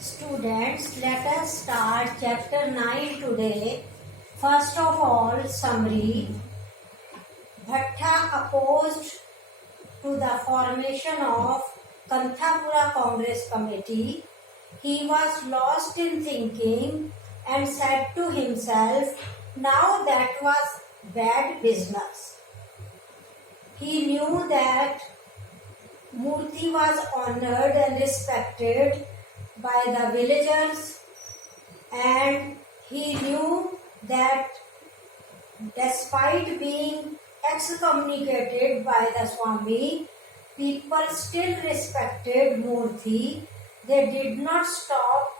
Students, let us start chapter 9 today. First of all, summary. Bhatta opposed to the formation of Kanthapura Congress Committee. He was lost in thinking and said to himself, now that was bad business. He knew that Murthy was honored and respected by the villagers, and he knew that despite being excommunicated by the Swami, people still respected Murthy. They did not stop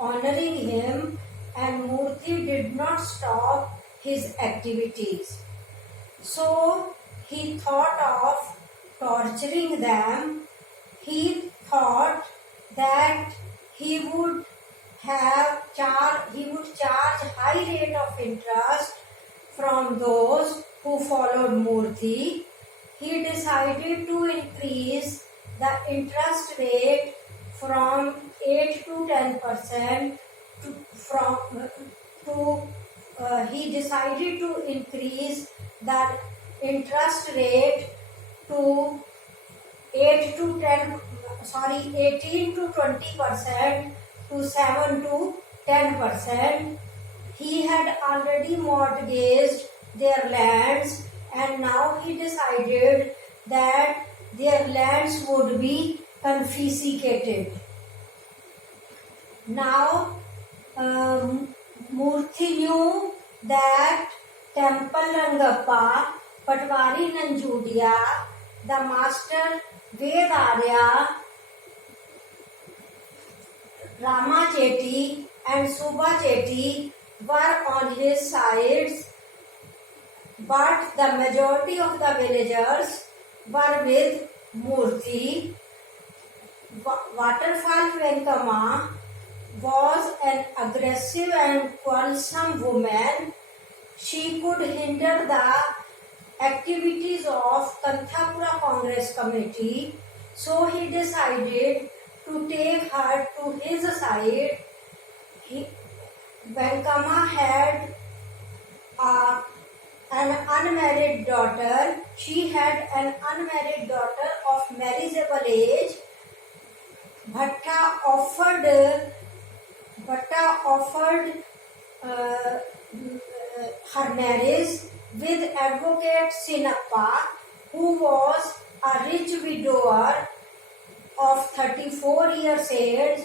honoring him, and Murthy did not stop his activities. So he thought of torturing them. He thought that he would charge high rate of interest from those who followed Murthy. He decided to increase the interest rate from 8 to 10%. He decided to increase the interest rate to 18 to 20% to 7 to 10%. He had already mortgaged their lands, and now he decided that their lands would be confiscated. Now, Murthy knew that Temple Rangappa, Patwari Nanjudia, the master Vedarya, Rama Chetty and Subha Chetty were on his sides, but the majority of the villagers were with Murthy. Waterfall Venkama was an aggressive and quarrelsome woman. She could hinder the activities of Kanthapura Congress Committee, so he decided to take her to his side. Venkama had an unmarried daughter. She had an unmarried daughter of marriageable age. Bhatta offered her marriage with advocate Sinappa, who was a rich widower of 34 years age,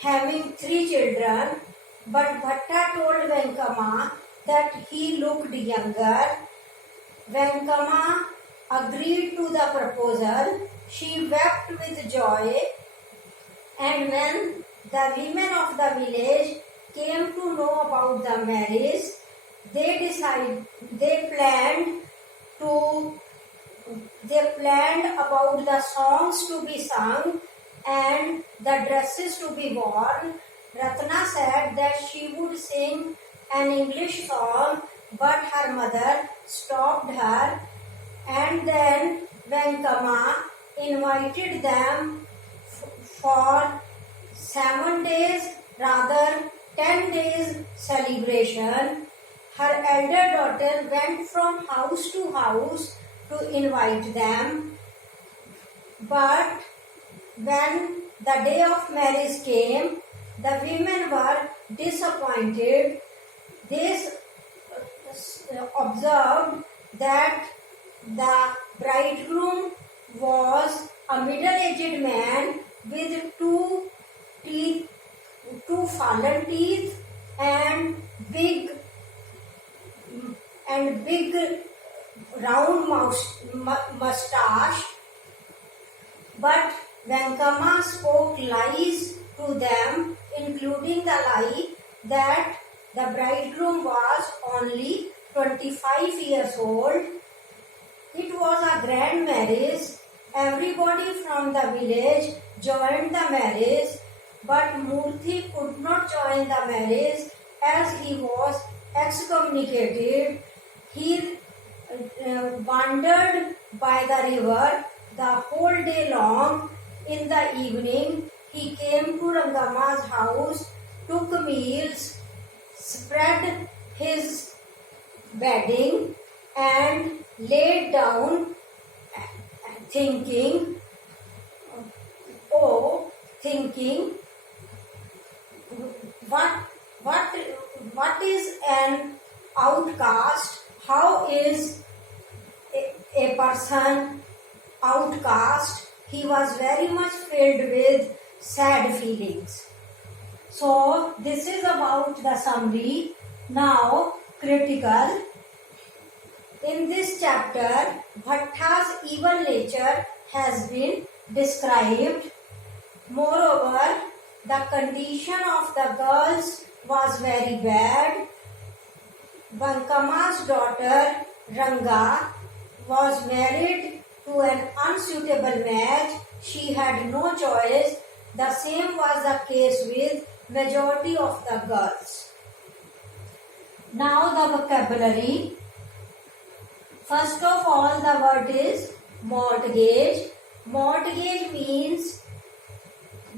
having 3 children, but Bhatta told Venkama that he looked younger. Venkama agreed to the proposal. She wept with joy, and when the women of the village came to know about the marriage, they planned about the songs to be sung and the dresses to be worn. Ratna said that she would sing an English song, but her mother stopped her, and then Venkama invited them for 7 days, rather 10 days celebration. Her elder daughter went from house to house to invite them, but when the day of marriage came, the women were disappointed. They observed that the bridegroom was a middle-aged man with two fallen teeth and big round mustache. But Venkama spoke lies to them, including the lie that the bridegroom was only 25 years old. It was a grand marriage. Everybody from the village joined the marriage, but Murthy could not join the marriage as he was excommunicated. He wandered by the river the whole day long. In the evening, he came to Rangama's house, took meals, spread his bedding, and laid down thinking, thinking, what is an outcast? How is a person outcast? He was very much filled with sad feelings. So this is about the summary. Now critical. In this chapter, Bhatta's evil nature has been described. Moreover, the condition of the girls was very bad. Bankama's daughter Ranga was married to an unsuitable match. She had no choice. The same was the case with majority of the girls. Now the vocabulary. First of all, the word is mortgage. Mortgage means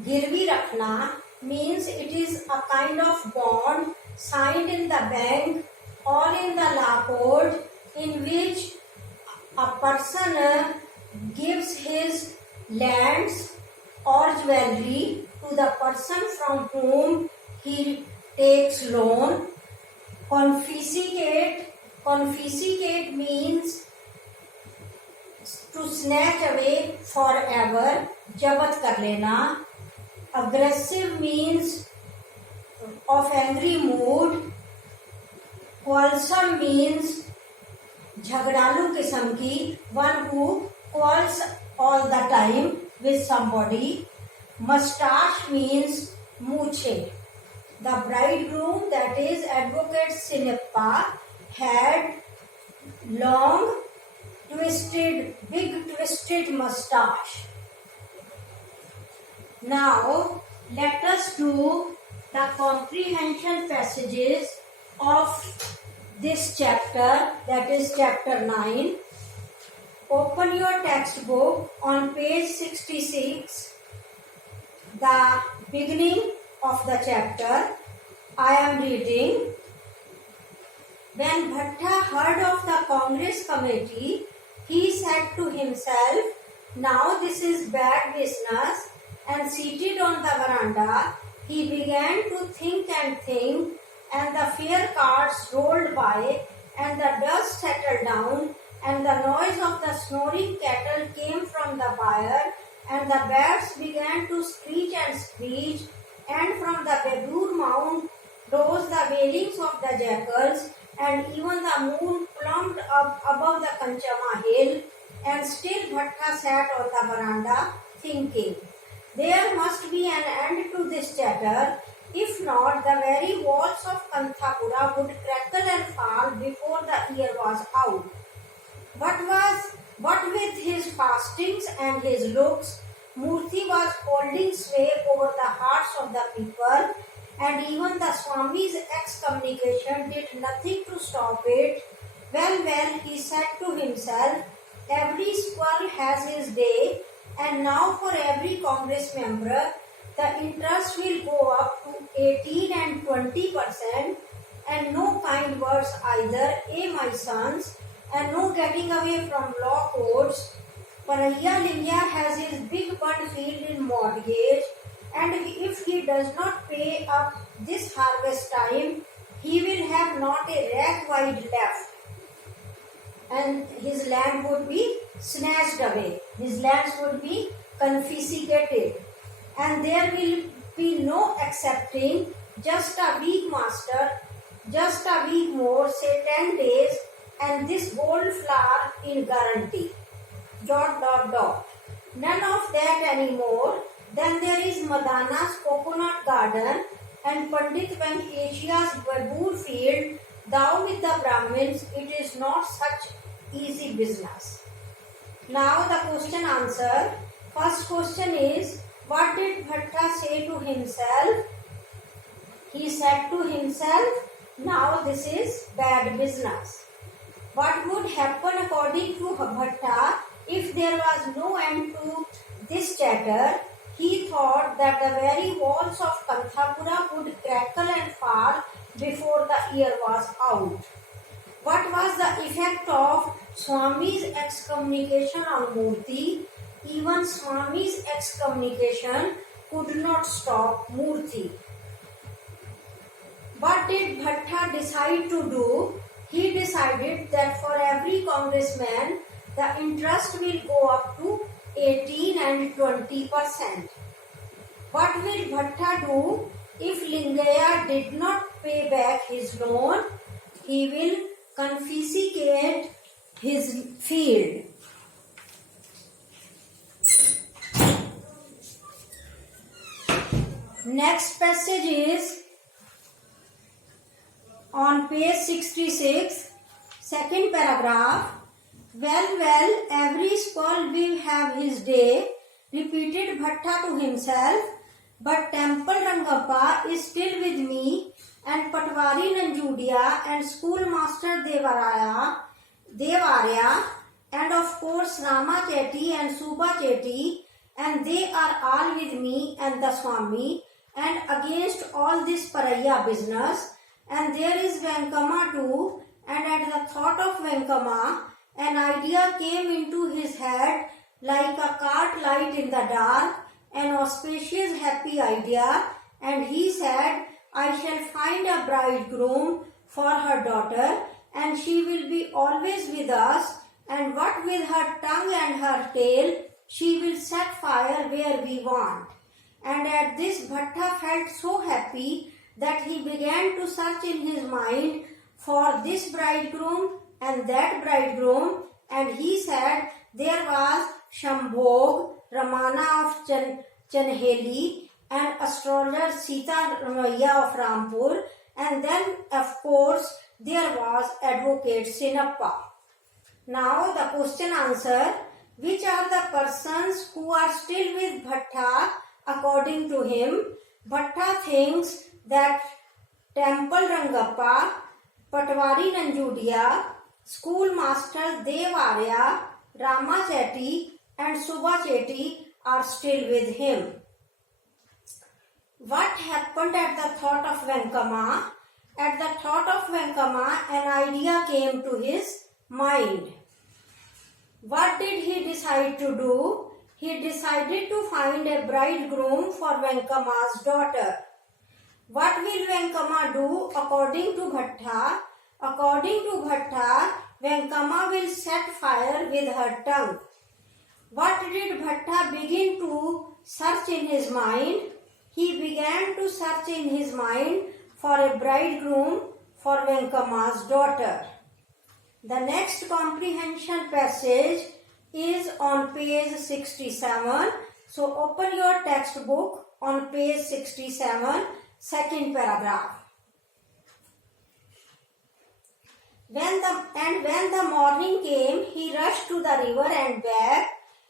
girvi rakhna, means it is a kind of bond signed in the bank or in the law court, in which a person gives his lands or jewelry to the person from whom he takes loan. Confiscate means to snatch away forever, jabat kar lena. Aggressive means of angry mood. Quarrelsome means झगड़ालू किस्म की, one who quarrels all the time with somebody. Mustache means मूछे. The bridegroom, that is Advocate Sinappa, had long, big twisted mustache. Now, let us do the comprehension passages of this chapter, that is chapter 9. Open your textbook on page 66, the beginning of the chapter. I am reading. When Bhatta heard of the Congress committee, he said to himself, now this is bad business, and seated on the veranda, he began to think, and the fair carts rolled by, and the dust settled down, and the noise of the snoring cattle came from the byre, and the bats began to screech, and from the Badur Mound rose the wailings of the jackals, and even the moon plumbed up above the Kanchama hill, and still Bhatta sat on the veranda thinking, there must be an end to this chatter. If not, the very walls of Kanthapura would crackle and fall before the year was out. What with his fastings and his looks, Murthy was holding sway over the hearts of the people, and even the Swami's excommunication did nothing to stop it. Well, he said to himself, every squirrel has his day, and now for every Congress member, the interest will go up to 18 and 20%, and no kind words either, my sons, and no getting away from law courts. Paraya Lingya has his big bond field in mortgage, and if he does not pay up this harvest time, he will have not a rag wide left, and his land would be snatched away. His lands would be confiscated, and there will be no accepting. Just a week, master, just a week more, say 10 days, and this gold flour in guarantee. ... None of that anymore. Then there is Madana's coconut garden and Pandit Venkateshi's baboon field. Thou with the Brahmins, it is not such easy business. Now the question answer. First question is, what did Bhatta say to himself? He said to himself, now this is bad business. What would happen according to Bhatta if there was no end to this chatter? He thought that the very walls of Kanthapura would crackle and fall before the year was out. What was the effect of Swami's excommunication on Murthy? Even Swami's excommunication could not stop Murthy. What did Bhatta decide to do? He decided that for every congressman, the interest will go up to 18 and 20%. What will Bhatta do if Lingaya did not pay back his loan? He will confiscate his field. Next passage is on page 66, second paragraph. Well, every squirrel will have his day, repeated Bhatta to himself, but Temple Rangappa is still with me, and Patwari Nanjudia and schoolmaster Devarya, and of course Rama Chetty and Suba Chetty, and they are all with me and the Swami, and against all this Paraya business. And there is Venkama too, and at the thought of Venkama, an idea came into his head like a cart light in the dark, an auspicious happy idea, and he said, I shall find a bridegroom for her daughter, and she will be always with us, and what with her tongue and her tail, she will set fire where we want. And at this Bhatta felt so happy that he began to search in his mind for this bridegroom and that bridegroom, and he said there was Shambhog, Ramana of Chanheli, and astrologer Sita Ramaiya of Rampur, and then of course there was advocate Sinappa. Now the question answer, which are the persons who are still with Bhatta according to him? Bhatta thinks that Temple Rangappa, Patwari Nanjudia, schoolmaster Devarya, Rama Chetty and Suba Chetty are still with him. What happened at the thought of Venkama? At the thought of Venkama, an idea came to his mind. What did he decide to do? He decided to find a bridegroom for Venkama's daughter. What will Venkama do according to Bhatta? According to Bhatta, Venkama will set fire with her tongue. What did Bhatta begin to search in his mind? He began to search in his mind for a bridegroom for Venkama's daughter. The next comprehension passage is on page 67. So open your textbook on page 67, second paragraph. When the morning came, he rushed to the river and back,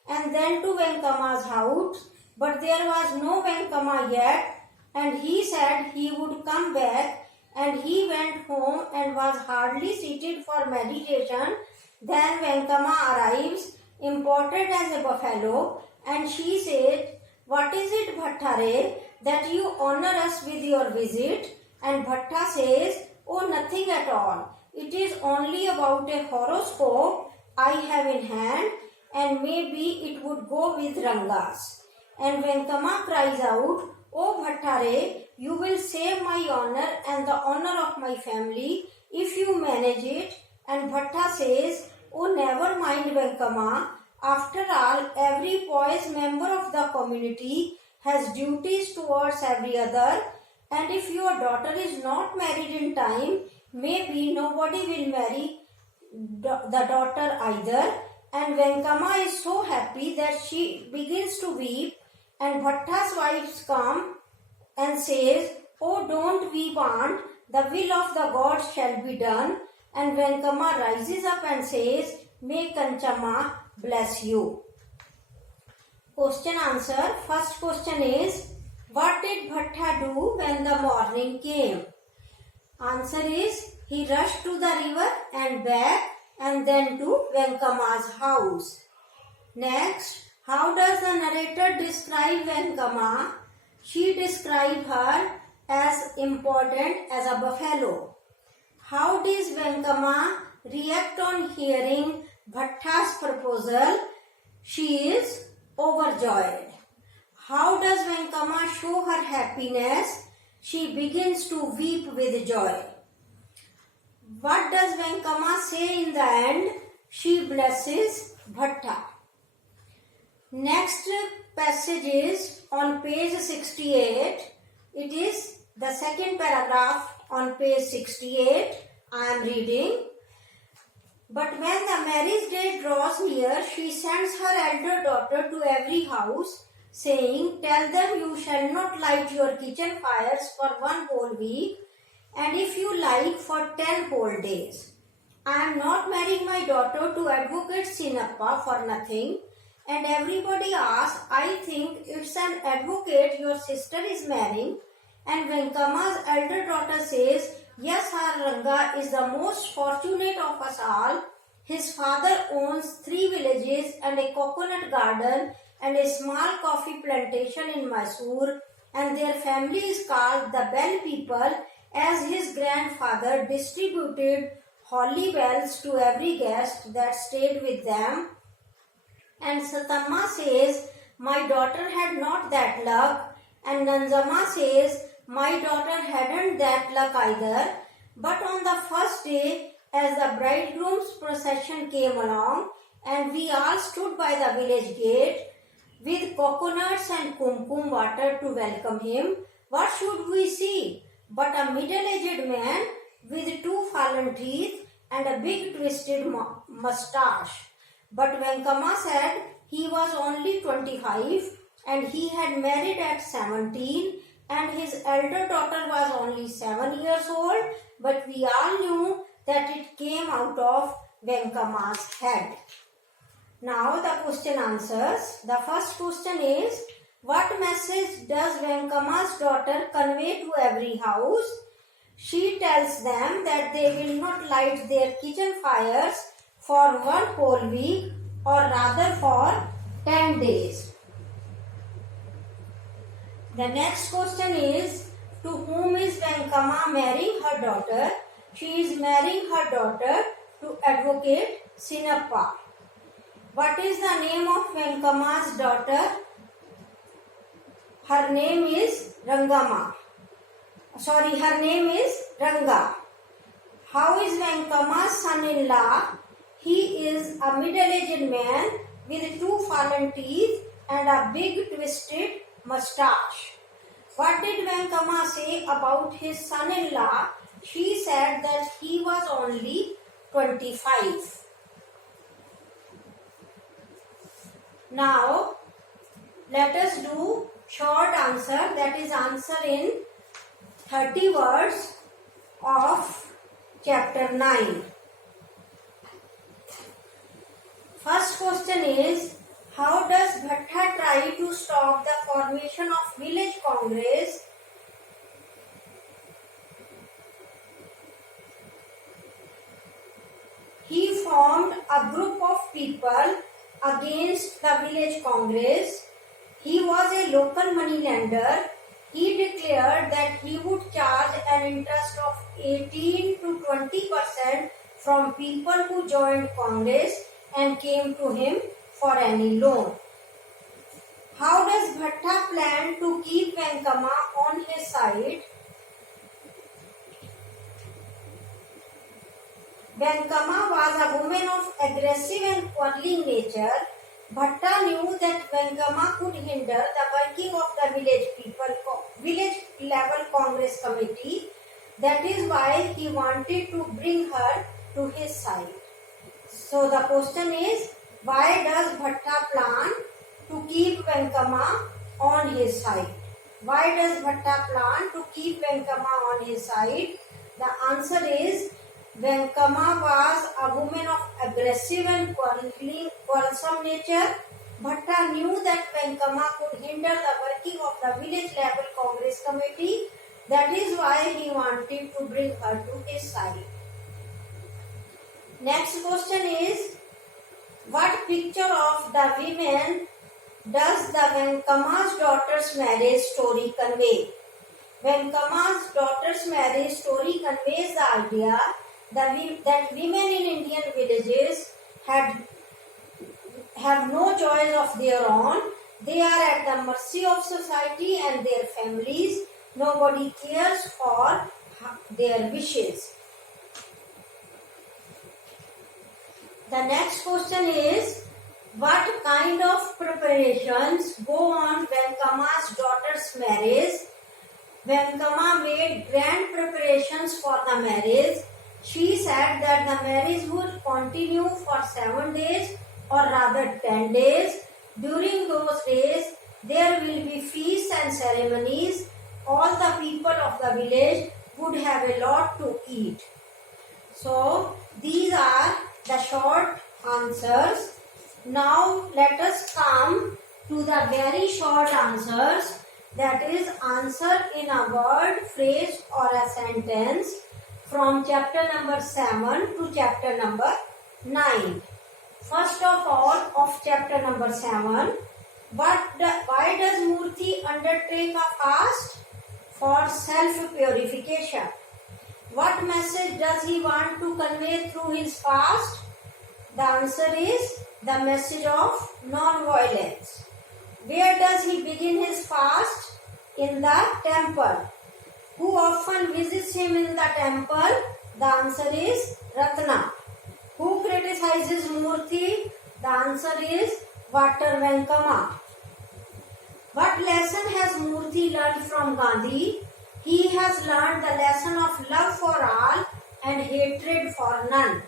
and then to Venkama's house. But there was no Venkama yet, and he said he would come back. And he went home and was hardly seated for meditation. Then Venkama arrives, imported as a buffalo, and she said, What is it, Bhattare, that you honor us with your visit? And Bhatta says, Oh, nothing at all. It is only about a horoscope I have in hand, and maybe it would go with Rangas. And Venkama cries out, Oh Bhattare, you will save my honor and the honor of my family if you manage it. And Bhatta says, Oh, never mind Venkama. After all, every pious member of the community has duties towards every other, and if your daughter is not married in time, maybe nobody will marry the daughter either. And Venkama is so happy that she begins to weep, and Bhatta's wives come and says, Oh, don't weep, aunt, the will of the gods shall be done. And Venkama rises up and says, May Kanchama bless you. Question answer. First question is, what did Bhatta do when the morning came? Answer is, he rushed to the river and back, and then to Venkama's house. Next, How does the narrator describe Venkama? She describes her as important as a buffalo. How does Venkama react on hearing Bhatta's proposal? She is overjoyed. How does Venkama show her happiness? She begins to weep with joy. What does Venkama say in the end? She blesses Bhatta. Next passage is on page 68. It is the second paragraph on page 68. I am reading. But when the marriage day draws near, she sends her elder daughter to every house, saying, "Tell them you shall not light your kitchen fires for 1 whole week, and if you like, for 10 whole days. I am not marrying my daughter to Advocate Sinappa for nothing." And everybody asks, "I think it's an advocate your sister is marrying." And Venkama's elder daughter says, "Yes, our Ranga is the most fortunate of us all. His father owns 3 villages and a coconut garden and a small coffee plantation in Mysore, and their family is called the Bell People, as his grandfather distributed holy bells to every guest that stayed with them." And Satamma says, "My daughter had not that luck." And Nanzama says, "My daughter hadn't that luck either." But on the first day, as the bridegroom's procession came along, and we all stood by the village gate with coconuts and kumkum water to welcome him, what should we see but a middle-aged man with 2 fallen teeth and a big twisted moustache. But Venkama said he was only 25 and he had married at 17, and his elder daughter was only 7 years old, but we all knew that it came out of Venkama's head. Now the question answers. The first question is, what message does Venkama's daughter convey to every house? She tells them that they will not light their kitchen fires for 1 whole week, or rather for 10 days. The next question is, to whom is Venkama marrying her daughter? She is marrying her daughter to Advocate Sinappa. What is the name of Venkama's daughter? Her name is Rangama. Her name is Ranga. How is Venkama's son-in-law? He is a middle-aged man with 2 fallen teeth and a big twisted mustache. What did Venkama say about his son-in-law? She said that he was only 25. Now, let us do short answer, that is answer in 30 words of chapter 9. First question is, how does Bhatta try to stop the formation of village congress? He formed a group of people against the village congress. He was a local moneylender. He declared that he would charge an interest of 18 to 20% from people who joined Congress and came to him for any loan. How does Bhatta plan to keep Venkama on his side? Venkama was a woman of aggressive and quarreling nature. Bhatta knew that Venkama could hinder the working of the village level Congress committee. That is why he wanted to bring her to his side. So the question is, why does Bhatta plan to keep Venkama on his side? Why does Bhatta plan to keep Venkama on his side? The answer is, Venkama was a woman of aggressive and quarrelsome nature. Bhatta knew that Venkama could hinder the working of the village level Congress committee. That is why he wanted to bring her to his side. Next question is, what picture of the women does the Venkama's daughter's marriage story convey? Venkama's daughter's marriage story conveys the idea that women in Indian villages have no choice of their own. They are at the mercy of society and their families. Nobody cares for their wishes. The next question is, what kind of preparations go on Venkama's daughter's marriage? Venkama made grand preparations for the marriage. She said that the marriage would continue for 7 days, or rather 10 days. During those days, there will be feasts and ceremonies. All the people of the village would have a lot to eat. So, these are the short answers. Now, let us come to the very short answers. That is, answer in a word, phrase or a sentence from chapter number 7 to chapter number 9. First of all, of chapter number 7, why does Murthy undertake a fast? For self-purification. What message does he want to convey through his fast? The answer is the message of non-violence. Where does he begin his fast? In the temple. Who often visits him in the temple? The answer is Ratna. Who criticizes Murthy? The answer is Vatar Venkama. What lesson has Murthy learned from Gandhi? He has learned the lesson of love for all and hatred for none.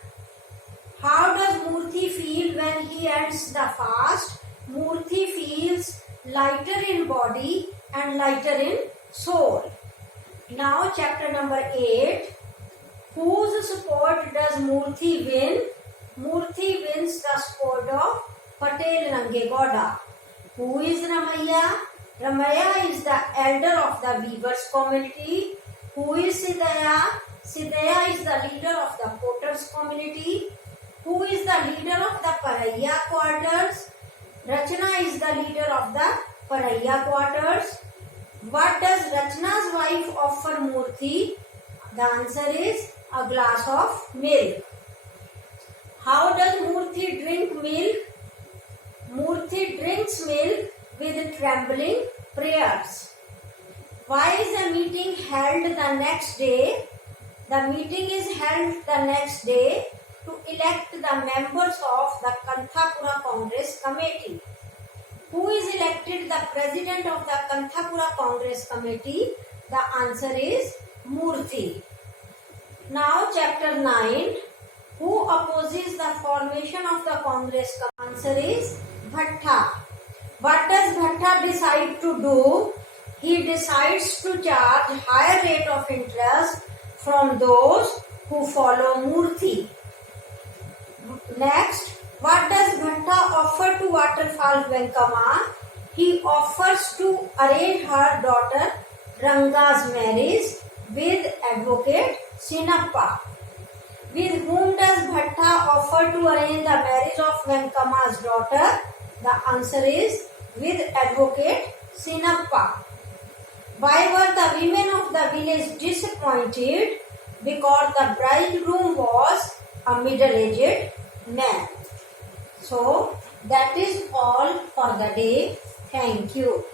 How does Murthy feel when he ends the fast? Murthy feels lighter in body and lighter in soul. Now chapter number 8. Whose support does Murthy win? Murthy wins the support of Patel Rangegoda. Who is Ramaya? Ramaya is the elder of the weavers community. Who is Siddhaya? Siddhaya is the leader of the potters community. Who is the leader of the Paraiya quarters? Rachna is the leader of the Paraiya quarters. What does Rachna's wife offer Murthy? The answer is a glass of milk. How does Murthy drink milk? Murthy drinks milk with trembling prayers. Why is the meeting held the next day? The meeting is held the next day to elect the members of the Kanthapura Congress Committee. Who is elected the president of the Kanthapura Congress Committee? The answer is Murthy. Now chapter 9. Who opposes the formation of the Congress? The answer is Bhatta. What does Bhatta decide to do? He decides to charge higher rate of interest from those who follow Murthy. Next, what does Bhatta offer to Waterfall Venkama? He offers to arrange her daughter Ranga's marriage with advocate Sinappa. With whom does Bhatta offer to arrange the marriage of Venkama's daughter? The answer is with advocate Sinappa. Why were the women of the village disappointed? Because the bridegroom was a middle-aged man. So, that is all for the day. Thank you.